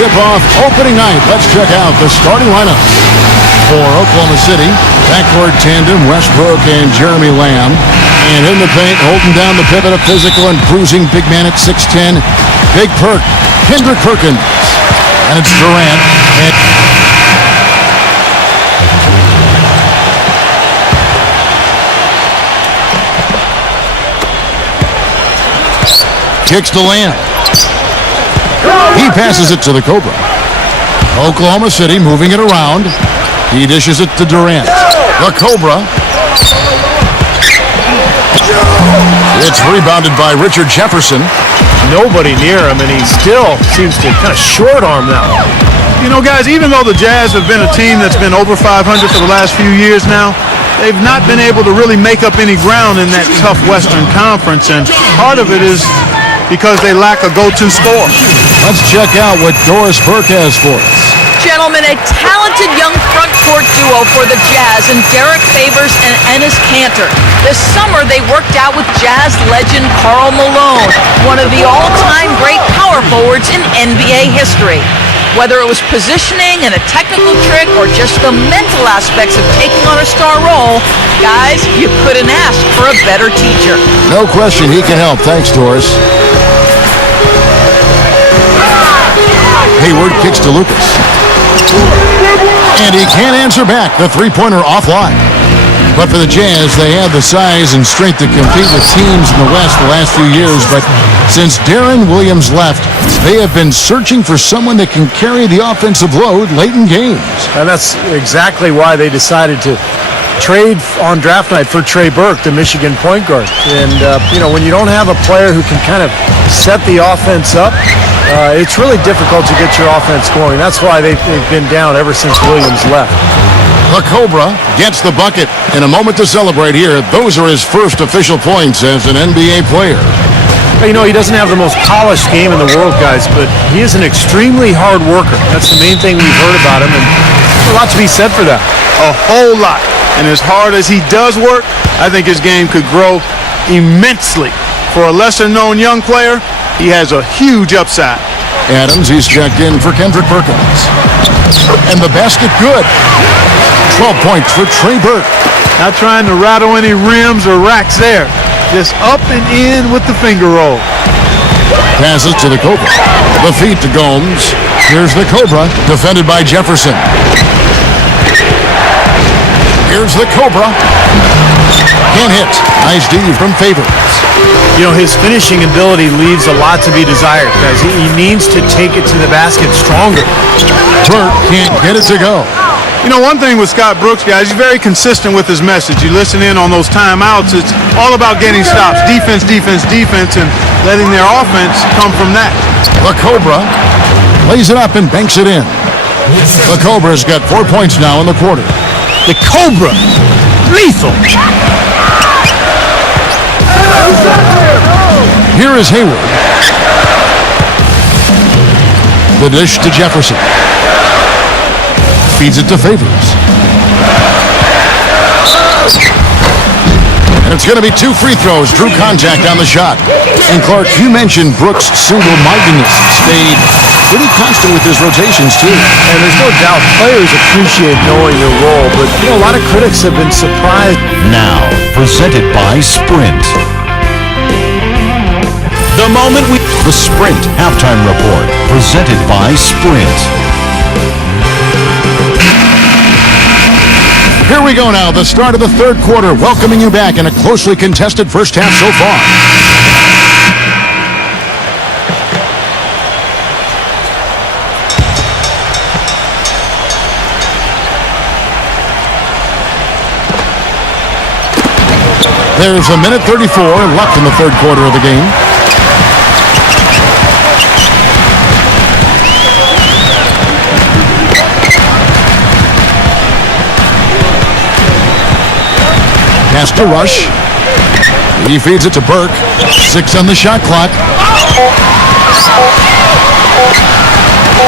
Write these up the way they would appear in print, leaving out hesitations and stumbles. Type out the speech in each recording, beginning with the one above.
tip-off opening night. Let's check out the starting lineup. For Oklahoma City, backcourt tandem Westbrook and Jeremy Lamb. And in the paint, holding down the pivot of physical and bruising big man at 6'10", Big Perk, Kendrick Perkins. And it's Durant. And kicks to Lamb. He passes it to the Cobra. Oklahoma City moving it around. He dishes it to Durant. The Cobra. It's rebounded by Richard Jefferson. Nobody near him, and he still seems to kind of short arm that one. You know, guys, even though the Jazz have been a team that's been over 500 for the last few years now, they've not been able to really make up any ground in that tough Western Conference, and part of it is because they lack a go-to scorer. Let's check out what Doris Burke has for us. Gentlemen, a talented young front court duo for the Jazz in Derek Favors and Enes Kanter. This summer, they worked out with Jazz legend Karl Malone, one of the all-time great power forwards in NBA history. Whether it was positioning and a technical trick or just the mental aspects of taking on a star role, guys, you couldn't ask for a better teacher. No question he can help. Thanks, Doris. Hayward kicks to Lucas. And he can't answer back. The three-pointer offline. But for the Jazz, they have the size and strength to compete with teams in the West the last few years. But since Darren Williams left, they have been searching for someone that can carry the offensive load late in games. And that's exactly why they decided to trade on draft night for Trey Burke, the Michigan point guard. And, when you don't have a player who can kind of set the offense up, it's really difficult to get your offense going. That's why they've been down ever since Williams left. The Cobra gets the bucket. In a moment to celebrate here, those are his first official points as an NBA player. You know, he doesn't have the most polished game in the world, guys, but he is an extremely hard worker. That's the main thing we've heard about him, and there's a lot to be said for that. A whole lot. And as hard as he does work, I think his game could grow immensely. For a lesser-known young player, he has a huge upside. Adams, he's checked in for Kendrick Perkins. And the basket good. 12 points for Trey Burke. Not trying to rattle any rims or racks there. Just up and in with the finger roll. Passes to the Cobra. The feed to Gomes. Here's the Cobra, defended by Jefferson. Here's the Cobra. Can't hit. Nice D from Favors. You know, his finishing ability leaves a lot to be desired, guys. He needs to take it to the basket stronger. Burke can't get it to go. You know, one thing with Scott Brooks, guys, he's very consistent with his message. You listen in on those timeouts, it's all about getting stops. Defense, defense, defense, and letting their offense come from that. The Cobra lays it up and banks it in. The Cobra's got 4 points now in the quarter. The Cobra, lethal. Here is Hayward. The dish to Jefferson. Feeds it to Favors. And it's going to be 2 free throws. Drew contact on the shot. And Clark, you mentioned Brooks' single-mindedness stayed pretty constant with his rotations, too. And there's no doubt players appreciate knowing their role, but, a lot of critics have been surprised. Now, presented by Sprint. The Sprint Halftime Report, presented by Sprint. Here we go now, the start of the third quarter, welcoming you back in a closely contested first half so far. There's a minute 34 left in the third quarter of the game. Pass to Rush. He feeds it to Burke. 6 on the shot clock.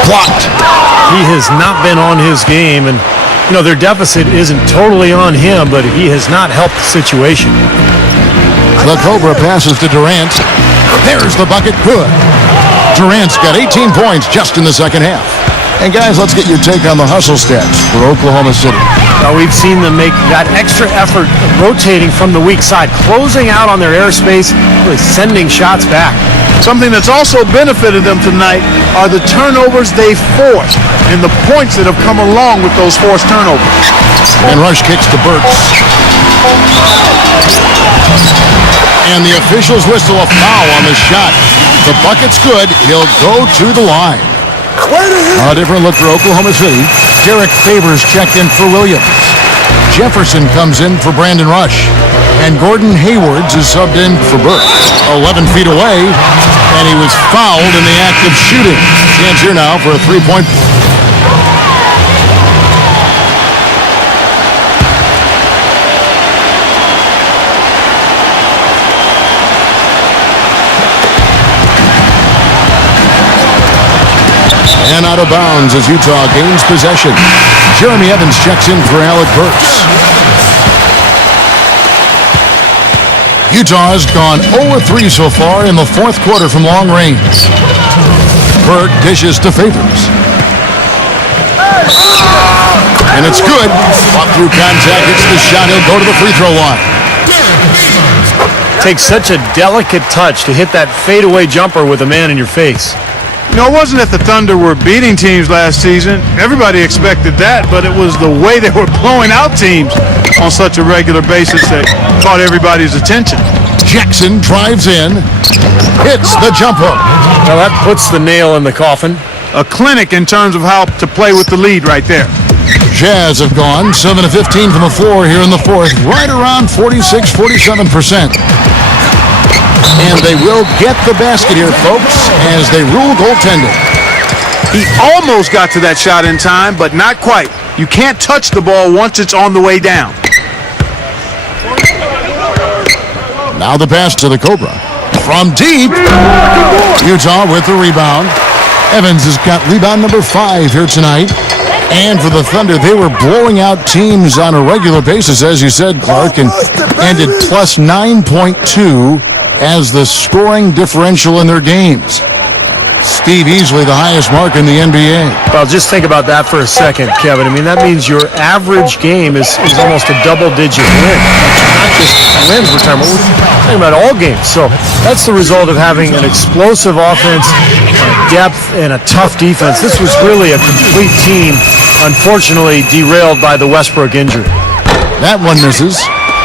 Blocked. He has not been on his game, and their deficit isn't totally on him, but he has not helped the situation. The Cobra passes to Durant. There's the bucket. Good. Durant's got 18 points just in the second half. And guys, let's get your take on the hustle stats for Oklahoma City. Now, we've seen them make that extra effort rotating from the weak side, closing out on their airspace, really sending shots back. Something that's also benefited them tonight are the turnovers they forced and the points that have come along with those forced turnovers. And Rush kicks to Burks. And the officials whistle a foul on the shot. The bucket's good. He'll go to the line. A different look for Oklahoma City. Derek Favors checked in for Williams. Jefferson comes in for Brandon Rush. And Gordon Haywards is subbed in for Burks. 11 feet away, and he was fouled in the act of shooting. Chance here now for a three-point. And out of bounds as Utah gains possession. Jeremy Evans checks in for Alec Burks. Utah has gone 0-3 so far in the fourth quarter from long range. Burke dishes to Favors. And it's good. Fought through contact, hits the shot. He'll go to the free throw line. Takes such a delicate touch to hit that fadeaway jumper with a man in your face. You know, it wasn't that the Thunder were beating teams last season. Everybody expected that, but it was the way they were blowing out teams on such a regular basis that caught everybody's attention. Jackson drives in, hits the jump hook. Now that puts the nail in the coffin. A clinic in terms of how to play with the lead right there. Jazz have gone 7 of 15 from the floor here in the fourth, right around 46-47%. And they will get the basket here, folks, as they rule goaltending. He almost got to that shot in time, but not quite. You can't touch the ball once it's on the way down. Now the pass to the Cobra. From deep, Utah with the rebound. Evans has got rebound number 5 here tonight. And for the Thunder, they were blowing out teams on a regular basis, as you said, Clark, and ended plus 9.2 as the scoring differential in their games. Steve, easily the highest mark in the NBA. Well, just think about that for a second, Kevin. I mean, that means your average game is almost a double-digit win. Not just wins we're talking about all games. So that's the result of having an explosive offense, depth, and a tough defense. This was really a complete team, unfortunately derailed by the Westbrook injury. That one misses.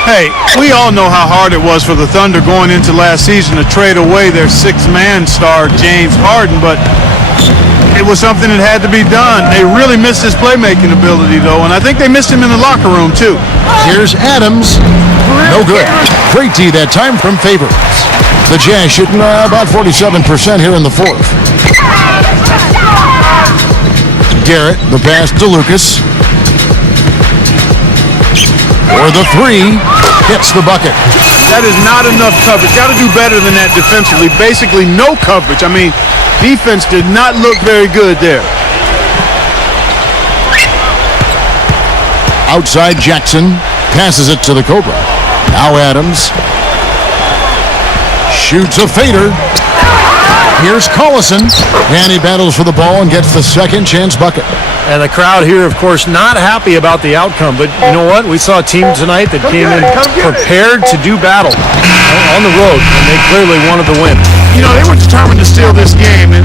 Hey, we all know how hard it was for the Thunder going into last season to trade away their six-man star, James Harden, but it was something that had to be done. They really missed his playmaking ability, though, and I think they missed him in the locker room, too. Here's Adams. No good. Great D that time from Favors. The Jazz shooting about 47% here in the fourth. Garrett, the pass to Lucas. For the 3, hits the bucket. That is not enough coverage. Got to do better than that defensively. Basically no coverage. I mean, defense did not look very good there. Outside Jackson, passes it to the Cobra. Now Adams. Shoots a fader. Here's Collison, and he battles for the ball and gets the second chance bucket. And the crowd here, of course, not happy about the outcome. But you know what? We saw a team tonight that came in prepared to do battle on the road, and they clearly wanted to win. You know, they were determined to steal this game, and